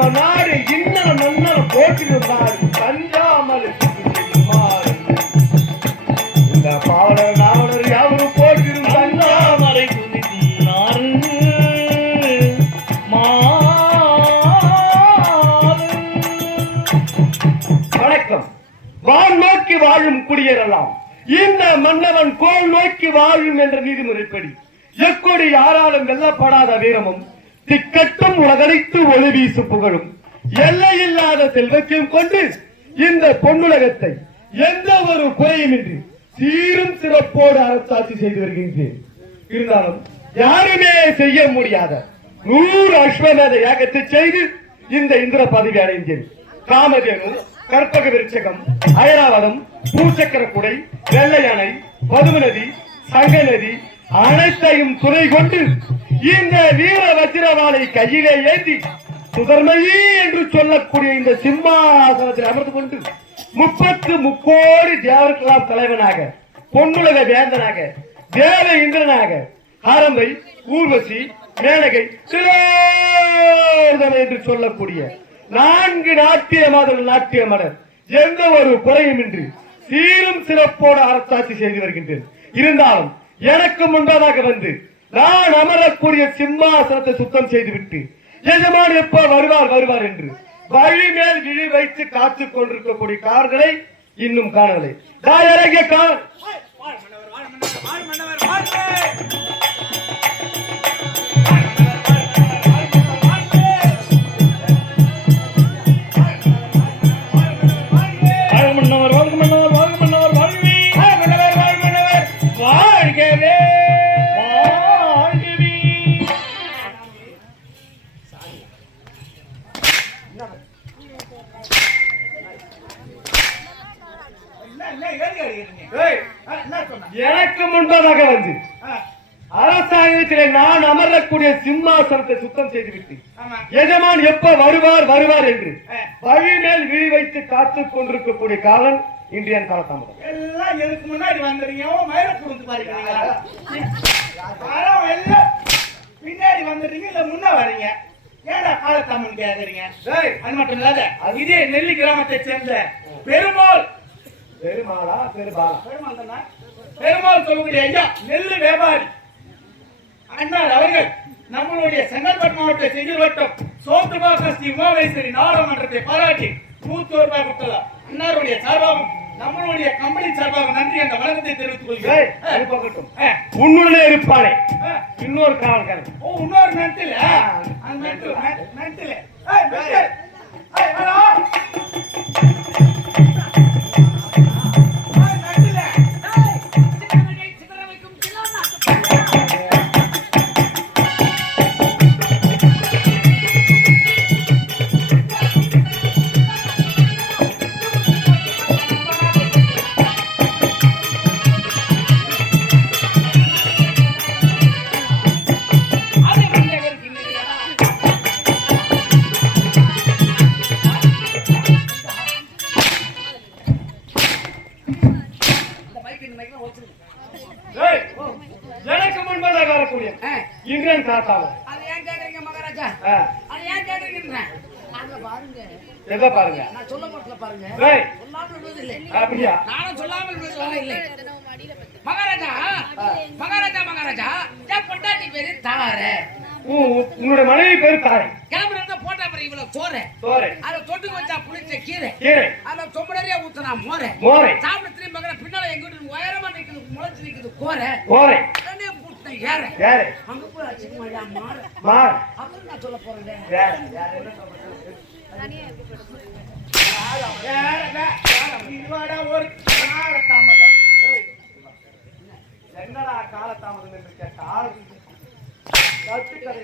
நம்ம நாடு இன்னும் மன்னர் போற்றிடும் தஞ்சாமல் இந்த பாவலர் நாவலர் யாவரும் போற்றிடும் பஞ்சாமல் வணக்கம். வான் நோக்கி வாழும் குடியேறலாம். இந்த மன்னவன் கோல் நோக்கி வாழும் என்ற நீதிமுறைப்படி எக்கொடி யாராலும் வெல்லப்படாத வீரமும் திக்கட்டும் உலகடைத்து ஒளி வீசு புகழும். எல்லையில்லாத செல்வத்தையும் கொண்டு இந்த பொன்னுலகத்தை எந்த ஒரு குறையுமின்றி சீரும் சிறப்போடு அரசாட்சி செய்து வருகின்றேன். இருந்தாலும் யாருமே செய்ய முடியாத நூறு அஸ்வமேத யாகத்தை செய்து இந்த இந்திர பதவி அடைந்தேன். காமதேனு கற்பக விருட்சகம் ஐராவதம் பூச்சக்கர குடை வெள்ளை அணை பதும சங்க நதி அனைத்தையும் துணை கொண்டு இந்த வீர வஜ்ரவாளை கையிலே ஏந்தி சுதர்மயி என்று சொல்லக்கூடிய இந்த சிம்மாசனத்தில் அமர்ந்து கொண்டு முப்பத்து முக்கோடி தேவர்களாம் தலைவனாக பொன்னுலக வேந்தனாக தேவ இந்திரனாக ஆரம்பை ஊர்வசி மேனகை சிலோதனை என்று சொல்லக்கூடிய நான்கு நாட்டிய மாதம் நாட்டிய மலர். எந்த ஒரு குறையும் இன்றி சீரும் சிறப்போடு அரசாட்சி செய்து வருகின்றேன். இருந்தாலும் எனக்கு முன்பதாக வந்து நான் அமரக்கூடிய சிம்மாசனத்தை சுத்தம் செய்துவிட்டு எஜமான் எப்ப வருவார் வருவார் என்று வழி மேல் இழி வைத்து காத்து கொண்டிருக்கக்கூடிய கார்களை இன்னும் காணவில்லை. கார் இறங்கிய கார். எனக்கு முன்பதாக வந்து அரசாங்கத்திலே நான் அமரக்கூடிய சிம்மாசனத்தை சுத்தம் செய்துவிட்டு எஜமான் எப்ப வருவார் வருவார் என்று வழி மேல் விழி வைத்து காத்துக் கொண்டிருக்கக்கூடிய காலம் இந்தியன் காலதாமதம் எல்லாம் எதுக்கு முன்னாடி எல்லாம் பின்னாடி வந்துடுறீங்க இல்ல முன்ன வர்றீங்க ஏன்டா காலத்தாமன் கேக்குறீங்க ஏய், அது மட்டும் இல்லாத இதே நெல்லி கிராமத்தை சேர்ந்த பெருமாள். பெருமாளா? பெருமாளா? பெருமாள் தானே? பெருமாள் சொல்லக்கூடிய ஐயா நெல்லு வியாபாரி. அண்ணார் அவர்கள் நம்மளுடைய செங்கல்பட்டு மாவட்ட செஞ்சில் வட்டம் சோத்துபாக்கம் ஸ்ரீ உமாவேஸ்வரி நாடாளுமன்றத்தை பாராட்டி நூத்தி ஒரு ரூபாய் கொடுத்ததா? அன்னாருடைய சார்பாகவும் நம்மளுடைய கம்பெனி சார்பாக நன்றி அந்த வணக்கத்தை தெரிவித்துக் கொள்கிறேன். உன்னுள்ளே இருப்பானே. இன்னொரு காவல்காரன். ஓ இன்னொரு மென்டில் அந்த மென்டில் எனக்கு முன்பதாக வரக்கூடிய இந்திரன் காத்தாவும் அது ஏன் கேக்குறீங்க மகாராஜா? அது ஏன் எதை பாருங்க? நான் சொல்ல மாட்டல பாருங்க. அப்படியா? நானும் இல்லை மகாராஜா மகாராஜா மகாராஜா என் பொண்டாட்டி பேரு தார. உன் உன்னுடைய மனைவி பேரு தாரை. கிளம்புறது போட்டா அப்புறம் இவ்வளவு சோறு. சோறு. அதை தொட்டுக்கு வச்சா புளிச்ச கீரை. கீரை. அதுல சொம்பு நிறைய ஊத்துனா மோரை. மோரை. சாப்பிட போறேன் என்னடா காலதாமதம் என்று கேட்ட ஆள் கட்டுக்கதை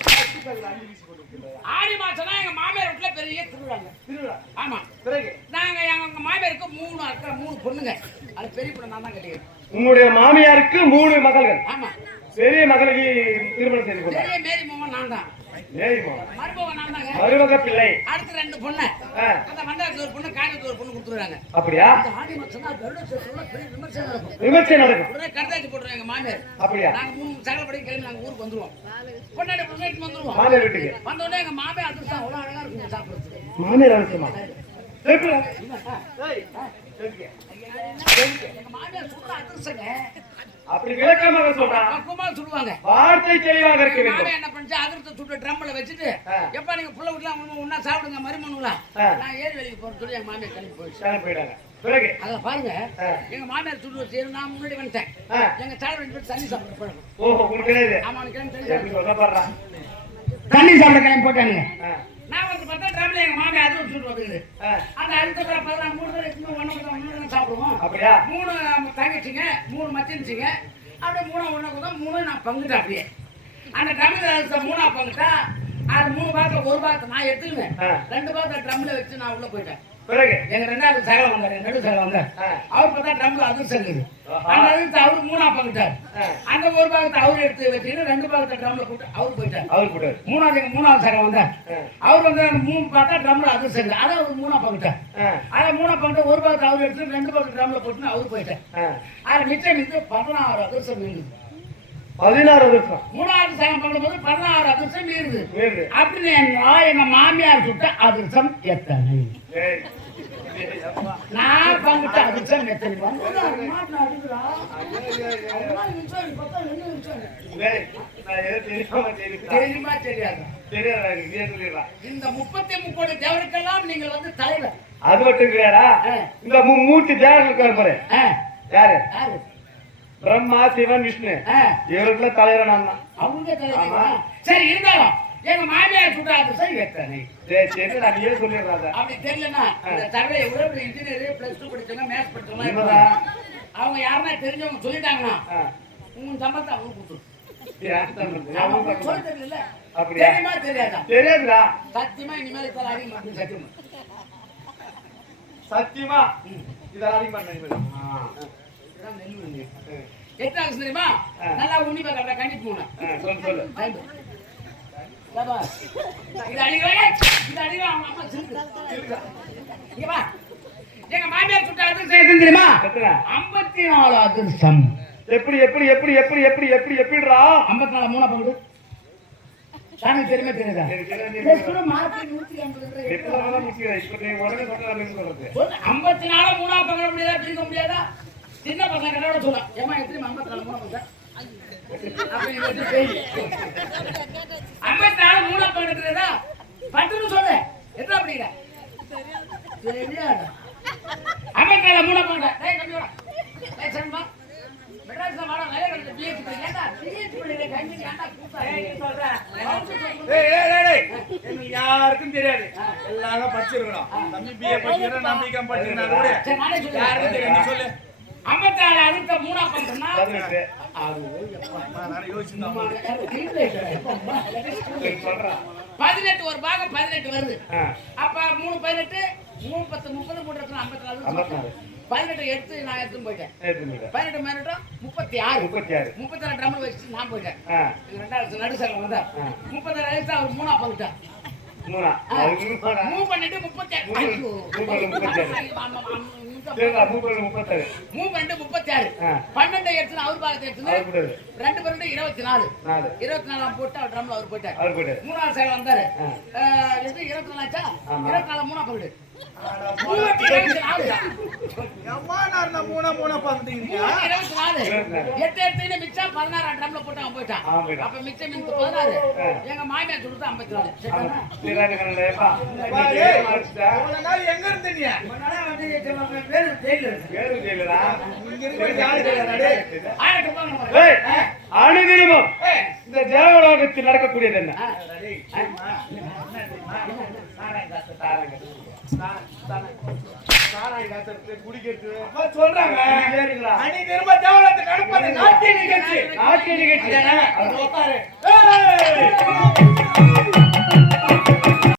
கட்டுக்கதை அள்ளி வீசி போட்டு ஆடி மாசம் எங்க மாமியார் வீட்டுல பெரிய திருவிழாங்க. திருவிழா. ஆமா. பிறகு நாங்க எங்க மாமியாருக்கு மூணு அக்கா மூணு பொண்ணுங்க. அது பெரிய பொண்ணு நான் தான் கட்டிக்கிறேன் உன்னுடைய மாமியாருக்கு மூணு மகள்கள். ஆமா. பெரிய மகளுக்கு திருமணம் செய்து கொண்டார். பெரிய மேரி மோகன் நான் தான். மருமகன் நான் தாங்க. மருமக பிள்ளை. அடுத்து ரெண்டு பொண்ணு. அந்த மண்டாரத்துல ஒரு பொண்ணு காஞ்சிபுரத்துல ஒரு பொண்ணு கொடுத்துருக்காங்க. அப்படியா? ஆடி தான் பெரிய விமர்சனம் நடக்கும். விமர்சனம் நடக்கும். உடனே கடத்தாச்சு எங்க மாமியார். அப்படியா? நாங்க மூணு சகலப்படி கிளம்பி நாங்க ஊருக்கு வந்துருவோம். பொண்ணாடி பொண்ணாடி வந்துருவோம். மாமியார் வீட்டுக்கு. வந்த உடனே எங்க மாமியார் அதிர்ஷ்டம் அவ்வளவு அழகா இருக்கும் மாமியார்? ஏய், சொல்ற அப்படி விளக்கமாக சொல்றான் பக்குவமா சொல்லுவாங்க. வார்த்தை தெளிவாக இருக்க வேண்டும். மாமியார் என்ன பண்ணுச்சு? அதிர்ஷ்டம் சுட்டு ட்ரம்ல வச்சுட்டு. எப்ப நீங்க புள்ள விட்டுலாம் சாப்பிடுங்க மருமனுங்களா. நான் ஏரி வேலைக்கு போறேன்னு சொல்லி எங்க மாமியார் கிளம்பி போயிடுச்சு. பிறகு? அத பாருங்க. எங்க மாமியார் சுட்டு வச்சு நான் முன்னாடி வந்துட்டேன். எங்க தாய் ரெண்டு பேரும் தண்ணி சாப்பிட பழக்கம் ஓஹோ உங்களுக்கு கிடையாது ஆமா கிளம்பி தண்ணி சாப்பிட போட்டானுங்க நான் வந்து பார்த்தா ட்ரம்ல எங்க மாமியார் அதிர்ஷ்டம் சுட்டு வந்துருது அந்த அடுத்த பதினாறு மூணு ஒன்று சாப்பிடுவோம். அப்படியா? மூணு தங்கச்சிங்க மூணு மச்சின்ச்சிங்க அப்படியே மூணா ஒன்று தான் மூணு நான் பங்குட்டேன் அப்படியே. அந்த ட்ரம்மில் மூணா பங்குட்டா அது மூணு பாத்திரம் ஒரு பாத்திரம் நான் எடுத்துக்குவேன். ரெண்டு பாத்திரம் ட்ரம்ல வச்சு நான் உள்ள போயிட்டேன். பிறகு. எங்க ரெண்டாவது சகலம் வந்தாரு நடு சகலம் வந்தார் ஆ. அவர் பார்த்தா ட்ரம்ல அதிர்ஷ்டம் இருக்குது. அந்த அதிர்ஷ்டம் அவரு மூணா பங்குட்டார். அந்த ஒரு பாகத்தை அவர் எடுத்து வச்சுக்கிட்டு ரெண்டு பாகத்தை ட்ரம்ல போட்டு அவர் போயிட்டார். அவர் மூணாவது மூணாவது சகலம் வந்தார். அவர் வந்து மூணு பார்த்தா ட்ரம்ல அதிர்ஷ்டம் இருக்குது. அதை அவர் மூணா பங்குட்டார் அதை மூணா பங்கிட்டு ஒரு பாகத்தை அவர் எடுத்து ரெண்டு பாகத்தை ட்ரம்ல போட்டுன்னு அவர் போயிட்டார். அது மிச்சம் மிச்சம் பதினாறு அதிர்ஷ்டம் மீறுது. பதினாறு வருஷம் மூணாவது சகம் பண்ணும்போது பதினாறு அதிர்ஷ்டம் வேறு அப்படின்னு எங்க மாமியார் சுட்ட அதிர்ஷ்டம் எத்தனை. நான் நான் எதுவும் தெரியாம? தெரியாதா. இந்த முப்பத்தி முக்கோடி தேவருக்கெல்லாம் நீங்கள் வந்து தலைவர். அது மட்டும் கிடையாதா. இந்த மூ- மூர்த்தி தேவர்கள் இருக்காரு பாரு. யாரு? பிரம்மா சிவன் விஷ்ணு. இவருக்குள்ள தலைவர் நான் தான். அவங்க? சரி இருந்தாலும் எங்க மாமியார் சுட்ட எத்தனை சரி நீயே சொல்லிடுறாங்க? அப்படி தெரியலன்னா இந்த தகவலை எவ்வளவு இன்ஜினியர் பிளஸ் டூ படிச்சவங்க மேத்ஸ். இருப்பாங்க. அவங்க யாருன்னா தெரிஞ்சவங்க சொல்லிட்டாங்கன்னா உங்க சம்பளத்தை அவங்க கொடுத்துரும்? தெரியுமா தெரியாதா? தெரியாதுடா. சத்தியமா இனிமேல் சத்தியமா. சத்தியமா? இதெல்லாம் அதிகம் பண்ண நெல். எத்தனை ஆகுது தெரியுமா? நல்லா உன்னிப்பா கண்டிப்பு போனேன். சொல்லு சொல்லு. எங்க மாமியார் சுட்ட அதிர்ஷ்டம் தெரியுமா? ஐம்பத்தி நாலு அதிர்ஷ்டம் எப்படி எப்படி எப்படி எப்படி எப்படி எப்படி எப்படிடா? ஐம்பத்தி நாலு மூணா பங்குடு தானுக்கு தெரியுமா தெரியுதா? ஐம்பத்தி நாலு மூணா பங்கிட முடியாதா? பிரிக்க முடியாதா? சின்ன பசங்க கடவுள சொல்ல. ஏமா எத்தனை ஐம்பத்தி நாலு மூணா பங்க ஐம்பத்தி நாலு மூணா பங்கு இருக்கிறதா பத்துன்னு சொல்லு. எத்தனை அப்படிங்கிற? தெரியாதா. ஐம்பத்தி நாலு மூணா பங்கு டேய் கம்மி வா டேய் சண்பா மெட்ராஸ்ல வாடா வேலை கிடைச்ச பிஎஸ்சி பண்ணி ஏன்டா பிஎஸ்சி பண்ணி கம்பெனி ஏன்டா கூட்டா நீ சொல்ற. ஏய், ஏய், ஏய், ஏய். எனக்கு யாருக்கும் தெரியாது. எல்லாரும் படிச்சிருக்கணும். தம்பி பிஏ படிச்சிருக்கா நான் பிகாம் படிச்சிருக்கேன் யாருக்கும் நீ சொல்லு. ஐம்பத்தி நாலு அடுத்த மூணா நான் யோசிச்சுதான் சொல்றான் பதினெட்டு ஒரு பாகம் பதினெட்டு வருது. அப்ப மூணு பதினெட்டு மூணு பத்து முப்பது மூணு லட்சம் ஐம்பத்தி நாலு. பதினெட்டு எடுத்து நான் எடுத்து போயிட்டேன். பதினெட்டு பதினெட்டு முப்பத்தி ஆறு. முப்பத்தி ஆறு. முப்பத்தி ஆறு நான் போயிட்டேன். எங்க ரெண்டாவது நடுசரம் வந்தா. முப்பத்தி ஆறு வயசு அவர் மூணா பங்கிட்டேன் பண்ணிட்டு முப்பத்தி ஆறு. முப்பத்தாறு. மூணு ரெண்டு முப்பத்தி ஆறு ஆ. பன்னெண்டு எடுத்து அவர் பாகத்தை போட்டாரு. ரெண்டு பன்னெண்டு இருபத்தி நாலு. இருபத்தி நாலாம் போட்டு அவர் ட்ரம்ல அவர் போயிட்டார் மூணாவது சைடு வந்தாரு. இருபத்தி நாலாச்சா. இருபத்தி நாலு மூணா பகுடு எட்டு எடுத்து மிச்சம் பதினாறு ட்ரம்ல போட்டு அவன் போயிட்டான். அப்ப மிச்சம் பதினாறு. எங்க மாமியார் சொல்லிட்டு ஐம்பத்தி நாலு எங்க இருந்தீங்க அனுதினமும் இந்த தேவலோகத்தில் நடக்கக்கூடியது என்ன சொல்றாங்க? அணி திரும்ப தேவலத்தை நடப்பது நாட்டிய நிகழ்ச்சி நாட்டிய நிகழ்ச்சி தானே?